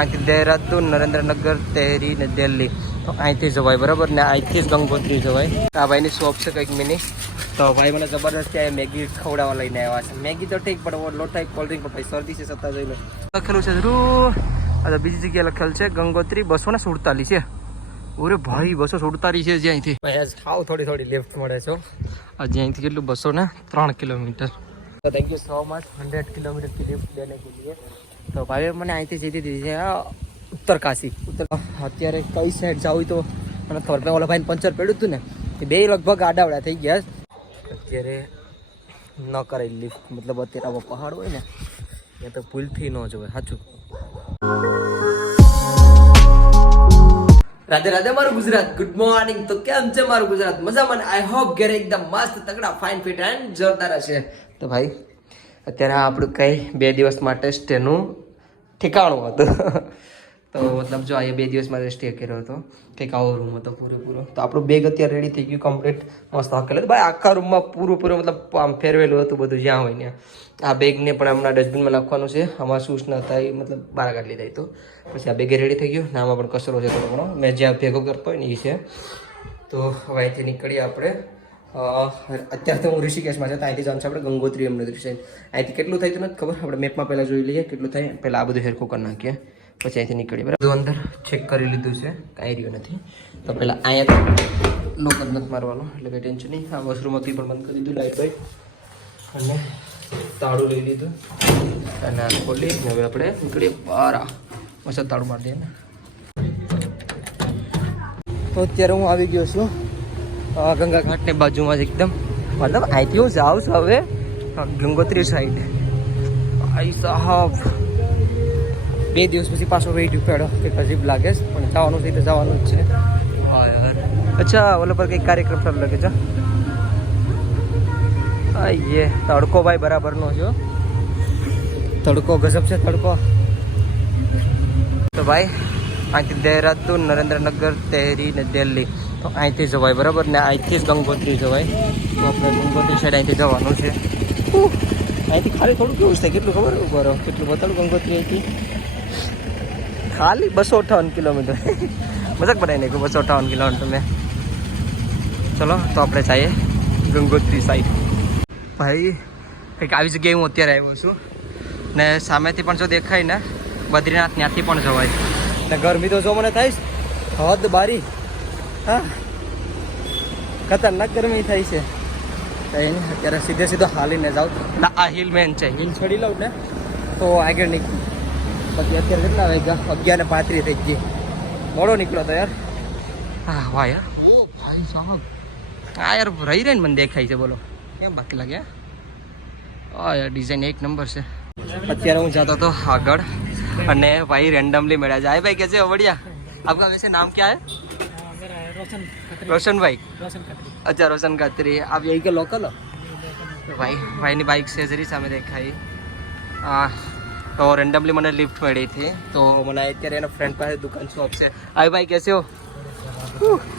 અહીંથી દેહરાદૂન, નરેન્દ્રનગર, તેહરી ને દિલ્હી. તો અહીંથી જવાય બરાબર ને, અહીંથી જ ગંગોત્રી જવાય. આ ભાઈની શોપ છે કંઈક મિની. તો ભાઈ મને જબરદસ્તી આ મેગી ખવડાવવા લઈને આવ્યા છે. મેગી તો ઠીક પણ લોટાઈ કોલ્ડ ડ્રિંક પણ ભાઈ શરદી છે સત્તા જોઈ લો. લખેલું છે જરૂર. બીજી જગ્યાએ લખેલ છે ગંગોત્રી 247 છે. ઓરે ભાઈ 247 છે જ્યાંથી. ભાઈ હાવ થોડી થોડી લેફ્ટ મળે છે. આજે અહીંથી કેટલું 203 કિલોમીટર. તો thank you so much 100 kilometre की लिफ्ट लेने के लिए. તો ભાઈ મને અહીંથી સીધી દીધી છે ઉત્તરકાશી. અત્યારે કઈ સાઈડ જાવ તો મને ખબર પડે. ઓલા ભાઈને પંચર પડ્યું હતું ને એ બે લગભગ આડાવડા થઈ ગયા. અત્યારે ન કરાય લિફ્ટ, મતલબ અત્યારે આવો પહાડ હોય ને એ તો ભૂલથી ન જોવે. સાચું. રાધે રાધે મારું ગુજરાત. Good morning. તો કેમ છે મારું ગુજરાત? મજામાં? આઈ હોપ ઘરે એકદમ મસ્ત તગડા ફાઇન ફિટ એન્ડ જોરદાર હશે. તો ભાઈ અત્યારે આપણું કઈ 2 દિવસ માટે સ્ટેનું ઠેકાણું હતું. તો મતલબ જો અહીંયા 2 દિવસ માટે સ્ટે કર્યો હતો. કંઈક આવો રૂમ હતો પૂરેપૂરો. તો આપણું બેગ અત્યારે રેડી થઈ ગયું કમ્પ્લીટ. મસ્ત હકેલું ભાઈ આખા રૂમમાં પૂરું મતલબ આમ ફેરવેલું હતું બધું જ્યાં હોય ત્યાં. આ બેગને પણ હમણાં ડસ્ટબિનમાં નાખવાનું છે. આમાં શૂઝ ન થાય મતલબ બહાર કાઢી લીધા. તો પછી આ બેગે રેડી થઈ ગયું ને આમાં પણ કચરો છે થોડો ઘણો મેં જ્યાં ભેગો કરતો હોય ને એ છે. તો હવે અહીંથી નીકળીએ આપણે. અત્યારે તો હું ઋષિકેશમાં છે. તો અહીંથી જવાનું છે આપણે ગંગોત્રી યમનોત્રી સાઈડ. અહીંથી કેટલું થાય તો નથી ખબર. આપણે મેપમાં પહેલાં જોઈ લઈએ કેટલું થાય. પહેલાં આ બધું હેરખું કરી નાખીએ પછી અહીંથી નીકળીએ. બરાબર અંદર ચેક કરી લીધું છે, કાંઈ રહ્યું નથી. તો પહેલાં અહીંયા લોક જ નથી મારવાનું એટલે કંઈ ટેન્શન નહીં. આ વોશરૂમથી પણ બંધ કરી દીધું લાઈટ બાઈટ અને તાળું લઈ લીધું અને ખોલી હવે આપણે નીકળીએ બહાર. મસ્ત તાળું મારી દઈએ ને. તો અત્યારે હું આવી ગયો છું ગંગા ઘાટની બાજુમાં જ એકદમ. મતલબ અહીંથી હું જાઉં છું હવે ગંગોત્રી સાઈડ. ભાઈ સાહેબ 2 દિવસ પછી પાછો વેઇટ ઉપાડ્યો કંઈક અજીબ લાગે છે પણ જવાનું છે તો જવાનું જ છે. હા યાર. અચ્છા ઓલા પર કંઈક કાર્યક્રમ ચાલુ લાગે છે. આઈએ તડકો ભાઈ બરાબરનો જો. તડકો ગજબ છે તડકો. તો ભાઈ અહીંથી દેહરાદૂન, નરેન્દ્રનગર, તેહરી ને દિલ્હી. તો અહીંથી જવાય બરાબર ને, અહીંથી જ ગંગોત્રી જવાય. તો આપણે ગંગોત્રી સાઈડ અહીંથી જવાનું છે. અહીંથી ખાલી થોડું કેવું છે કેટલું ખબર બરો કેટલું બતાડું ગંગોત્રી અહીંથી ખાલી 258 કિલોમીટર. મજાક બનાવી નાખ્યું 258 કિલોમીટર મેં. ચલો તો આપણે જઈએ ગંગોત્રી સાઈડ. ભાઈ કંઈક આવી જગ્યાએ હું અત્યારે આવ્યો છું ને સામેથી પણ જો દેખાય ને બદ્રીનાથ ત્યાંથી પણ જવાય ને. ગરમી તો જો મને થાય હદ બારી. હા ખતરનાક ગરમી થાય છે. અત્યારે સીધો હાલીને જાઉં. આ હિલ મેન છે, હિલ છોડી લઉં ને તો આગળ નીકળું. પછી અત્યારે કેટલા વાગ્યા 11:35 થઈ ગઈ. મોડો નીકળ્યો તો યાર. હા વાહ યાર. ઓ ભાઈ સાહેબ હા યાર રહી ને મને દેખાય છે. બોલો કેમ બાકી લાગ્યા? હા યાર ડિઝાઇન એક નંબર છે. અત્યારે હું જતો હતો આગળ અને ભાઈ રેન્डमली मिला जाए. भाई कैसे हो? बढ़िया. आपका वैसे नाम क्या है? रोशन भाई. अच्छा रोशन खत्री. आप यही के लोकल हो? तो ભાઈની બાઇક છે જરી સામે દેખાઈ. તો રેન્ડમલી મને લિફ્ટ મળી હતી. તો મને અત્યારે એના ફ્રેન્ડ પાસે દુકાન શોપ છે. હાય ભાઈ કેસે હો?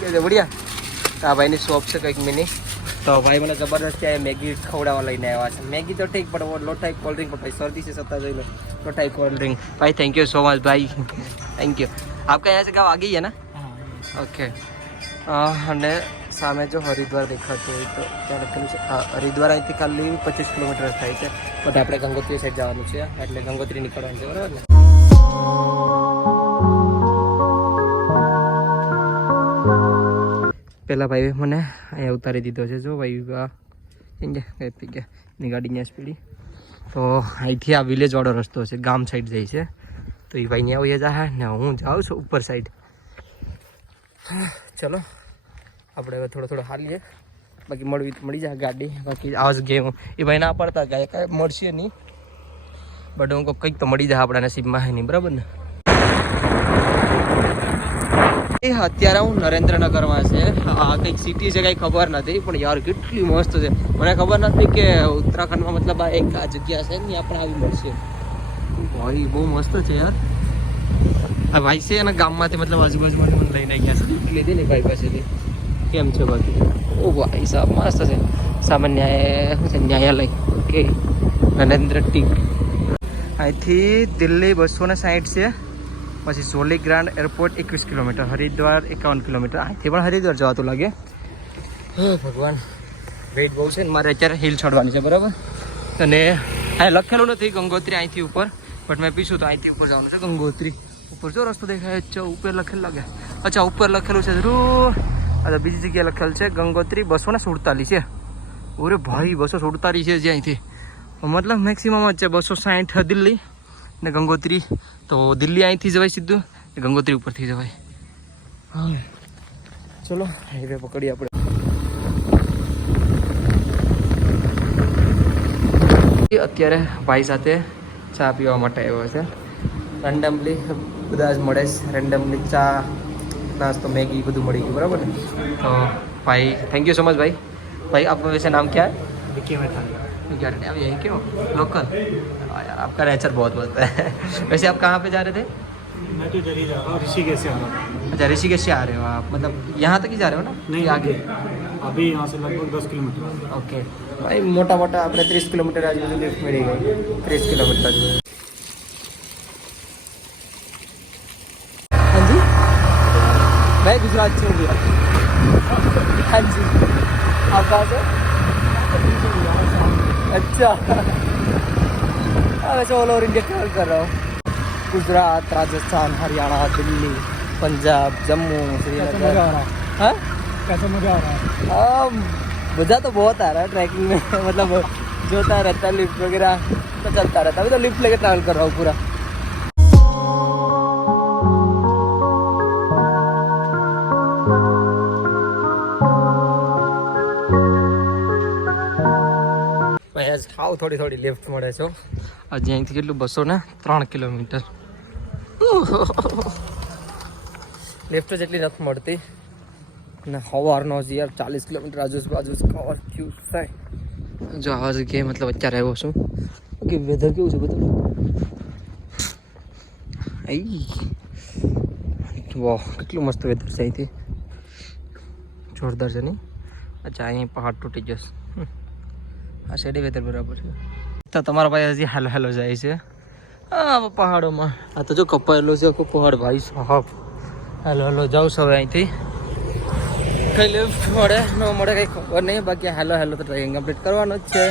કેસે બઢિયા. આ ભાઈની શોપ છે કંઈક મિની. તો ભાઈ મને જબરદસ્તી આ મેગી ખવડાવવા લઈને આવ્યા છે. મેગી તો ઠીક પણ લોટાઈ કોલ્ડ ડ્રિંક પણ ભાઈ શરદી છે સત્તા જોઈ લો. લોટાઈ કોલ્ડ ડ્રિંક भाई थैंक यू सो मच भाई. Thank you. आपका यहाँ से गाँव आगे ही है ना? ओके. અને સામે જો હરિદ્વાર દેખાતું હોય તો ત્યાં લખેલું છે હરિદ્વાર અહીંથી ખાલી 25 કિલોમીટર થાય છે. બટ આપણે ગંગોત્રી સાઈડ જવાનું છે એટલે ગંગોત્રી નીકળવાનું છે બરાબર ને. પહેલાં ભાઈ મને અહીંયા ઉતારી દીધો છે. જો ભાઈ ગયા થઈ ગયા એની ગાડી ત્યાં સ્પીડી. તો અહીંથી આ વિલેજવાળો રસ્તો છે, ગામ સાઈડ જાય છે. તો એ ભાઈ ત્યાં જાય ને હું જાઉં છું ઉપર સાઈડ. ચલો આપણે હવે થોડો હાલીએ. બાકી મળી જાય ગાડી. બાકી આ જગ્યાએ એ ભાઈ ના પડતા કાંઈ કાંઈ મળશે નહીં બટ હું કંઈક તો મળી જાય આપણા નસીબમાં હે નહીં બરાબર ને. એ અત્યારે હું નરેન્દ્રનગરમાં છે. આ કંઈક સિટી છે કાંઈ ખબર નથી પણ યાર કેટલી મસ્ત છે. મને ખબર નથી કે ઉત્તરાખંડમાં મતલબ આ એક આ જગ્યા છે ને આપણે આવી મળશે. ભાઈ બહુ મસ્ત છે યાર. આ ભાઈ છે એના ગામમાંથી મતલબ આજુબાજુમાંથી મને લઈને ગયા છે. લીધી ને ભાઈ પાસેથી. કેમ છે બાકી? ઓ ભાઈ સાહેબ મસ્ત છે. સામાન્ય શું છે ન્યાયાલય. Okay Narendra tick. અહીંથી દિલ્હી 260 છે પછી Jolly Grant airport 21 kilometre, Haridwar 51 kilometre. અહીંથી પણ હરિદ્વાર જવાતું લાગે. ભગવાન વેઇટ બહુ છે ને મારે અત્યારે હિલ ચડવાની છે બરાબર. અને હા લખેલું નથી ગંગોત્રી અહીંથી ઉપર, બટ મેં પીશું તો અહીંથી ઉપર જવાનું છે ગંગોત્રી ઉપર. જો રસ્તો દેખાય અચ્છા ઉપર લખેલું લાગે. અચ્છા ઉપર લખેલું છે જરૂર. અચ્છા બીજી જગ્યાએ લખેલ છે ગંગોત્રી 247 છે. ઓરે ભાઈ 247 છે જે અહીંથી, મતલબ મેક્સિમમ જ છે. 260 દિલ્હી ને ગંગોત્રી, તો દિલ્હી અહીંથી જવાય સીધું, ગંગોત્રી ઉપરથી જવાય. હા ચલો હાઈવે પકડીએ આપણે. અત્યારે ભાઈ સાથે ચા પીવા માટે આવ્યો છે. રેન્ડમલી બધા જ મળે છે, રેન્ડમલી ચા नाश्तो मैगी બધું મળી ગયું બરાબર ને. તો भाई थैंक यू सो मच भाई. भाई आपका वैसे नाम क्या है? विक्की मैथान. क्या आप यहीं के हो लोकल? यार आपका नेचर बहुत मस्त है. वैसे आप कहाँ पे जा रहे थे? मैं तो इधर ही जा रहा हूँ, ऋषिकेश से आ रहा हूँ. अच्छा ऋषिकेश से आ रहे हो आप, मतलब यहाँ तक ही जा रहे हो ना? नहीं आगे अभी यहाँ से लगभग 10 किलोमीटर. ओके भाई मोटा मोटा આપણે 30 કિલોમીટર આજુબાજુ લિફ્ટ મળી ગઈ. 30 કિલોમીટર. हाँ जी मैं गुजरात से हूँ भैया. हाँ जी आप कहाँ से? अच्छा वैसे ऑल ओवर इंडिया ट्रैवल कर रहा हूँ. गुजरात, राजस्थान, हरियाणा, दिल्ली, पंजाब, जम्मू, श्रीनगर. हाँ कैसा मजा आ रहा है? मज़ा तो बहुत आ रहा है ट्रैकिंग में. मतलब जोता रहता है लिफ्ट वगैरह तो चलता रहता है. अभी तो लिफ्ट लेके ट्रैवल कर रहा हूँ पूरा. હાવ થોડી થોડી લિફ્ટ મળે છે આજે અહીંથી. કેટલું 203 કિલોમીટર. લિફ્ટ જેટલી નથી મળતી ને સવારનો જ યાર 40 કિલોમીટર આજુબાજુ કવર થયું છે. જો આવા જગ્યાએ મતલબ અત્યારે આવ્યો છું કે વેધર કેવું છે બધું. વાહ કેટલું મસ્ત વેધર છે અહીંથી, જોરદાર છે નહીં. અચ્છા અહીં પહાડ તૂટી જશે. આ શેડી વેધર બરાબર છે. તો તમારા ભાઈ હજી હેલો હેલો જાય છે આ પહાડોમાં. આ તો જો કપાયેલો છે આખો પહાડ ભાઈ સાહેબ. હેલો હેલો જાઉં છું હવે અહીંથી. કઈ લિફ્ટ મળે ન મળે કંઈ ખબર નહીં, બાકી હેલો હેલો તો ટ્રેકિંગ કમ્પ્લીટ કરવાનો જ છે.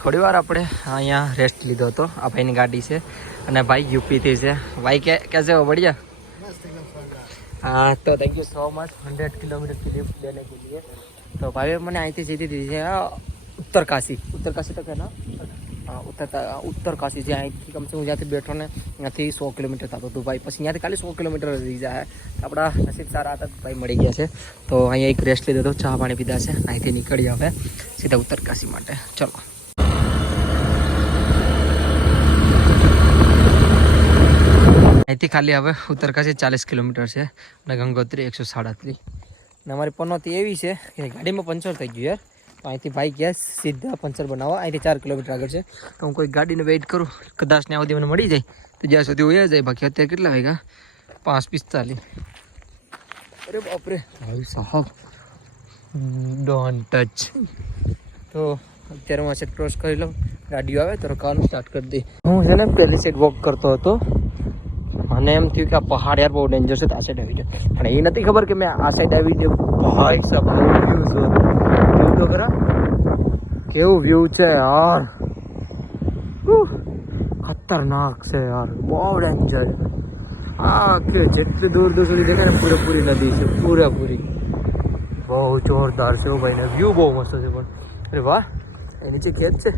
થોડી વાર આપણે અહીંયા રેસ્ટ લીધો હતો. આ ભાઈની ગાડી છે અને ભાઈ યુપીથી છે. ભાઈ कैसे हो? बढ़िया. हाँ तो thank you so much 100 kilometre की लिफ्ट लेने के लिए. तो भाई मैंने आई थी सीधी दी है उत्तरकाशी. उत्तरकाशी तक है ना? हाँ उत्तरकाशी જે અહીંથી કમ સે કમ જ્યાંથી બેઠો ને ત્યાંથી 100 કિલોમીટર થતો હતું ભાઈ. પછી ત્યાંથી ખાલી 100 કિલોમીટર રહી જાય. આપણા નસીબ સારા હતા ભાઈ મળી ગયા છે. તો અહીંયા એક રેસ્ટ લીધો હતો, ચા પાણી પીધા છે. અહીંથી નીકળી હવે સીધા ઉત્તરકાશી માટે. ચલો અહીંથી ખાલી હવે ઉત્તરકાશી 40 કિલોમીટર છે અને ગંગોત્રી 137. ને અમારી પનોતી એવી છે કે ગાડીમાં પંચર થઈ ગયું યાર. તો અહીંથી ભાઈ ગયા સીધા પંચર બનાવવા. અહીંથી 4 કિલોમીટર આગળ છે. તો હું કોઈ ગાડીને વેઇટ કરું, કદાચ ત્યાં સુધી મને મળી જાય તો જ્યાં સુધી હોય જાય. બાકી અત્યારે કેટલા વાગ્યા? 5:45. અરે બાપરે ભાઈ સાહેબ ડોન્ટ ટચ. તો અત્યારે હું આ સાઈડ ક્રોસ કરી લઉં, ગાડીઓ આવે તો રોકાવાનું સ્ટાર્ટ કરી દઈ. હું છે ને પહેલી સાઈડ વોક કરતો હતો અને એમ થયું કે આ પહાડ યાર બહુ ડેન્જર છે, તો આ સાઈડ આવી જાવ. પણ એ નથી ખબર કે મેં આ સાઈડ આવી જાઉં. ભાઈ સાહેબ વ્યૂ છે, વ્યૂ તો ખરા કેવું વ્યૂ છે યાર. ખતરનાક છે યાર, બહુ ડેન્જર. આ કે જેટલી દૂર દૂર સુધી દેખાય ને પૂરેપૂરી નદી છે, પૂરેપૂરી. બહુ જોરદાર છે ભાઈ ને વ્યૂ બહુ મસ્ત છે. પણ અરે વાહ, એ નીચે ખેત છે.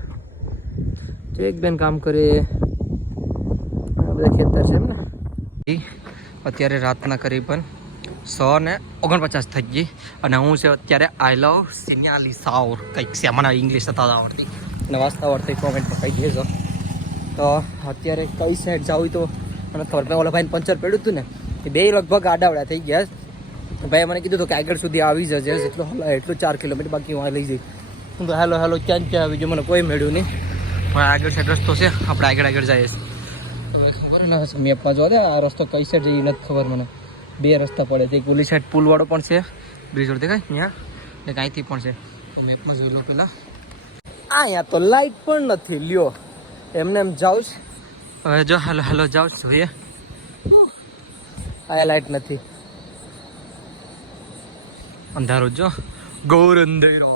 તો એક બેન કામ કરે, બધા ખેતર છે ને. અત્યારે રાતના કરીબન 149 થઈ ગઈ અને હું છે અત્યારે આઈ લવ સિન્યાલી સાઉર કંઈક છે. મને ઇંગ્લિશ થતા આવડતી અને વાંચતા આવડતી, કોમેન્ટમાં કહી દેજો. તો અત્યારે કઈ સાઈડ જાવ તો મને ખબર. મેં ઓલા ભાઈને પંચર પડ્યું હતું ને, એ બે લગભગ આડાવડા થઈ ગયા. ભાઈ મને કીધું હતું કે આગળ સુધી આવી જશે, એટલું 4 કિલોમીટર બાકી હું લઈ જઈ. હું તો હેલો હેલો ક્યાં ક્યાં આવી ગયું, મને કોઈ મળ્યું નહીં. પણ આગળ સાઈડ રસ્તો છે, આપણે આગળ જઈએ. ખબર ને મેપમાં જોવા દે આ રસ્તો કઈ સાઈડ જઈએ નથી ખબર મને. બે રસ્તા પડે છે, એક ઓલી સાઈડ પુલવાળો પણ છે, બ્રિજ રોડ દેખાય ત્યાં ને, અહીંથી પણ છે. તો મેપમાં જોઈ લો પેલા. અહીંયા તો લાઈટ પણ નથી લ્યો, એમને એમ જાઉં છું. હવે જો હાલો હાલો જાઉં છું. જોઈએ અહીંયા લાઈટ નથી, અંધારો જો, ગોર અંધેરો,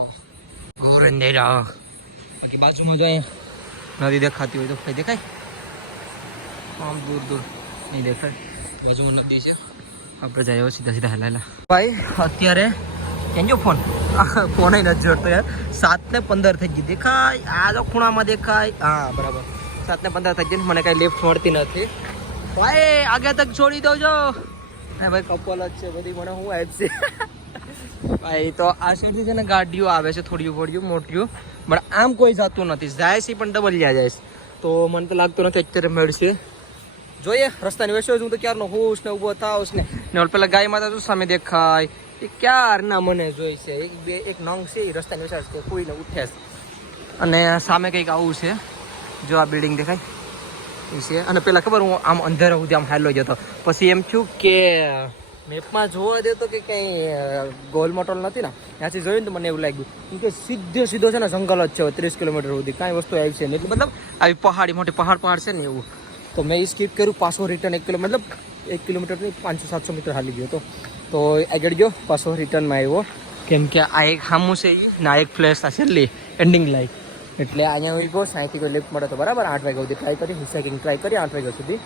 ગોર અંધેરા. બાકી બાજુમાં જો અહીંયા નદી દેખાતી હોય તો કઈ દેખાય? આમ દૂર દૂર નહીં દેખાય. બાજુમાં નદી છે, આપણે જાય સીધા સીધા હલાયેલા. ભાઈ અત્યારે કેમ જો ફોન ફોન નથી જોડતો યાર. 7:15 થઈ ગઈ. દેખાય આ જો ખૂણામાં દેખાય. હા બરાબર 7:15 થઈ ગઈ. મને કઈ લિફ્ટ મળતી નથી ભાઈ. આગળ તક છોડી દો જો. ભાઈ કપલ જ છે બધી, મને હું આવશે ભાઈ. તો આ સાઈડથી છે ને ગાડીઓ આવે છે થોડી થોડી મોટીઓ, પણ આમ કોઈ જતું નથી. જાય છે પણ ડબલિયા જાય છે. તો મને તો લાગતું નથી અત્યારે મળશે. જોઈએ રસ્તાની વેચો હું તો ક્યારનો હોશ ને ઊભો થાવ ને. પેલા ગાય માતા તો સામે દેખાય એ ક્યાર ના મને જોઈ છે. એક નંગ છે એ રસ્તાની વેચાર છે, કોઈને ઉઠે છે. અને સામે કંઈક આવું છે જો, આ બિલ્ડિંગ દેખાય એ છે. અને પેલા ખબર હું આમ અંધારા સુધી આમ હાલો જતો, પછી એમ થયું કે મેપમાં જોવા દેતો કે કંઈ ગોલ મોટોલ નથી ને, ત્યાંથી જોયું ને તો મને એવું લાગ્યું કે સીધો સીધો છે ને જંગલ જ છે 30 કિલોમીટર સુધી, કાંઈ વસ્તુ આવી છે ને. એટલે મતલબ આવી પહાડી મોટી પહાડ છે ને એવું. તો મેં એ સ્કીપ કર્યું. પાછો રિટર્ન 1 કિલોમીટર મતલબ 1 કિલોમીટર નહીં 500-700 મીટર હાલી ગયો હતો. તો આગળ ગયો પાછો રિટર્નમાં આવ્યો, કેમ કે આ એક સામું છે ને આ એક ફ્લેશ આ છેલ્લી એન્ડિંગ લાઈટ. એટલે અહીંયા હું ગયો, સાંઈથી કોઈ લિફ્ટ મળે તો બરાબર. 8 વાગ્યા સુધી ટ્રાય કરી, હિસાકિંગ ટ્રાય કરી 8 વાગ્યા સુધી.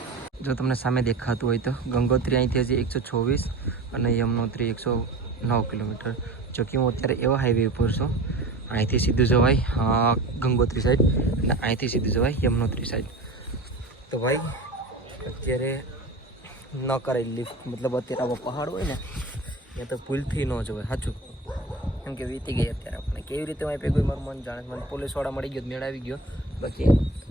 જો તમને સામે દેખાતું હોય તો ગંગોત્રી અહીંથી હજી 124 અને યમનોત્રી 109 કિલોમીટર. જો કે હું અત્યારે એવા હાઈવે ઉપર છું, અહીંથી સીધું જવાય ગંગોત્રી સાઈડ અને અહીંથી સીધું જવાય યમનોત્રી સાઈડ. તો ભાઈ અત્યારે ન કરાય લિફ્ટ, મતલબ અત્યારે આવા પહાડ હોય ને ત્યાં તો ભૂલથી ન જવાય. સાચું કેમ કે વીતી ગઈ અત્યારે આપણે કેવી રીતે વાંપે કોઈ મારું મન જાણે. મને પોલીસવાળા મળી ગયો, મેળ આવી ગયો. બાકી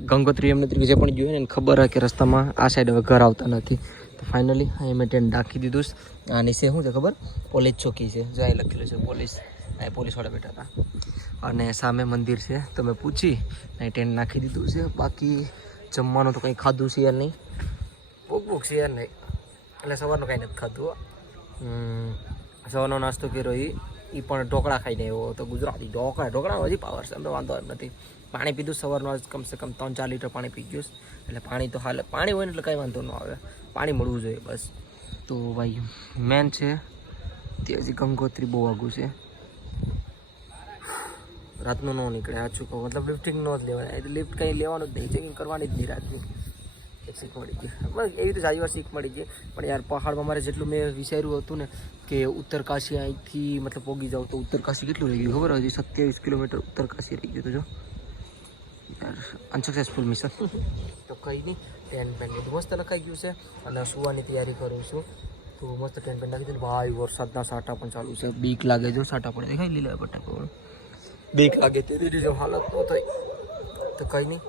ગંગોત્રી યમનોત્રી જે પણ જોયું ને એને ખબર હોય કે રસ્તામાં આ સાઈડ હવે ઘર આવતા નથી. તો ફાઇનલી અહીં મેં ટેન્ટ નાખી દીધું. આ નીચે શું છે ખબર? પોલીસ ચોકી છે, જો અહીં લખેલું છે પોલીસ. અહીં પોલીસવાળા બેઠા હતા. અને સામે મંદિર છે, તો મેં પૂછી અહીં ટેન્ટ નાખી દીધું છે. બાકી જમવાનું તો કંઈ ખાધું છે યાર નહીં, ભૂખ છે યાર નહીં. એટલે સવારનું કાંઈ નથી ખાધું. સવારનો નાસ્તો કર્યો એ પણ ઢોકળા ખાઈને આવ્યો તો ગુજરાતી ઢોકળા હજી પાવર છે, એમ વાંધો એમ નથી. પાણી પીધું સવારનો કમસે કમ 3-4 લીટર પાણી પી ગયું. એટલે પાણી તો હાલે, પાણી હોય ને એટલે કંઈ વાંધો ન આવે, પાણી મળવું જોઈએ બસ. તો ભાઈ મેન છે તે હજી ગંગોત્રી બહુ આગું છે. રાતનું ન નીકળે સાચું કહું, મતલબ લિફ્ટિંગ ન જ લેવાય. લિફ્ટ કંઈ લેવાનું જ નહીં, ચેકિંગ કરવાની જ નહીં રાતની. એક શીખ મળી ગઈ, બસ એવી રીતે સારી વાર શીખ મળી ગઈ. પણ યાર પહાડમાં મારે જેટલું મેં વિચાર્યું હતું ને કે ઉત્તરકાશી અહીંથી મતલબ પોગી જાઉં, તો ઉત્તરકાશી કેટલું રહી ગયું ખબર? હજી 27 કિલોમીટર ઉત્તરકાશી રહી ગયું. તો જો યાર અનસક્સેસફુલ મિશન. તો કંઈ નહીં, ટેન્ટ પેન્ટ મસ્ત લખાઈ ગયું છે અને સુવાની તૈયારી કરું છું. તો મસ્ત ટેન્ટ પેન્ટ નાખી દીધું. ભાઈ વરસાદના સાટા પણ ચાલુ છે, બીક લાગે. જો સાટા પડે દેખાય લીલા બટાકા, બીક લાગે તેની જો હાલત તો થઈ. તો કંઈ નહીં,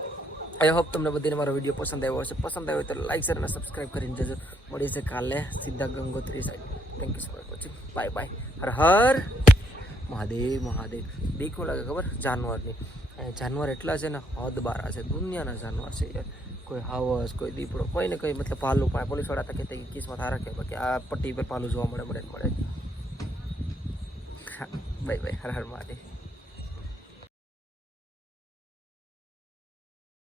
આઈ હોપ તમને બધાને મારો વિડીયો પસંદ આવ્યો હશે. પસંદ આવ્યો તો લાઈક શેર અને સબસ્ક્રાઈબ કરીને જજો. મળી છે કાલે સીધા Gangotri side. Thank you so much watching. Bye bye. Har Har Mahadev Mahadev. બીક શું લાગે ખબર? જાનવરની. જાનવર એટલા છે ને હદ બારા છે, દુનિયાના જાનવર છે યાર. કોઈ હાવસ, કોઈ દીપડો, કોઈ ને કોઈ, મતલબ પાલું પણ પોલીસવાળા તકે તે કિસ્મત હારા કે બાકી આ પટ્ટી પર પાલું જોવા મળે. Bye bye. હર હર મહાદેવ.